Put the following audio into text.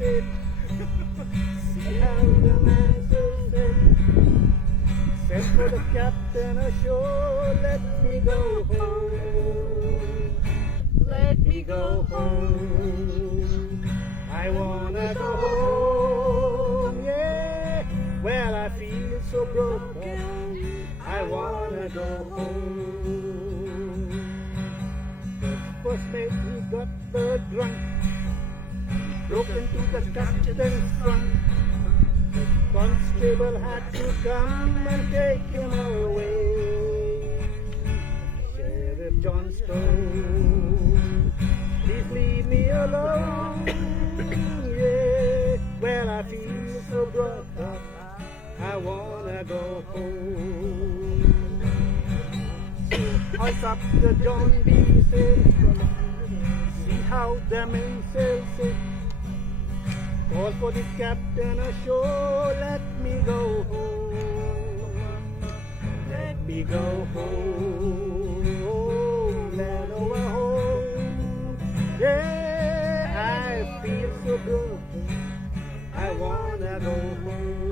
said, see how the man said for the captain ashore, let me go home, let me go home. I wanna go home, yeah. Well, I feel so broken, I wanna go home. The first mate he got the drunk, broke into the captain's trunk. The constable had to come and take him away. Sheriff Johnstone, please leave me alone. Yeah, well, I feel so broke up, I wanna go home. So hoist up the John B. sail, see how the mainsail set. Call for the captain ashore, let me go home, let me go home, let over home. Yeah, I feel so good, I wanna go home.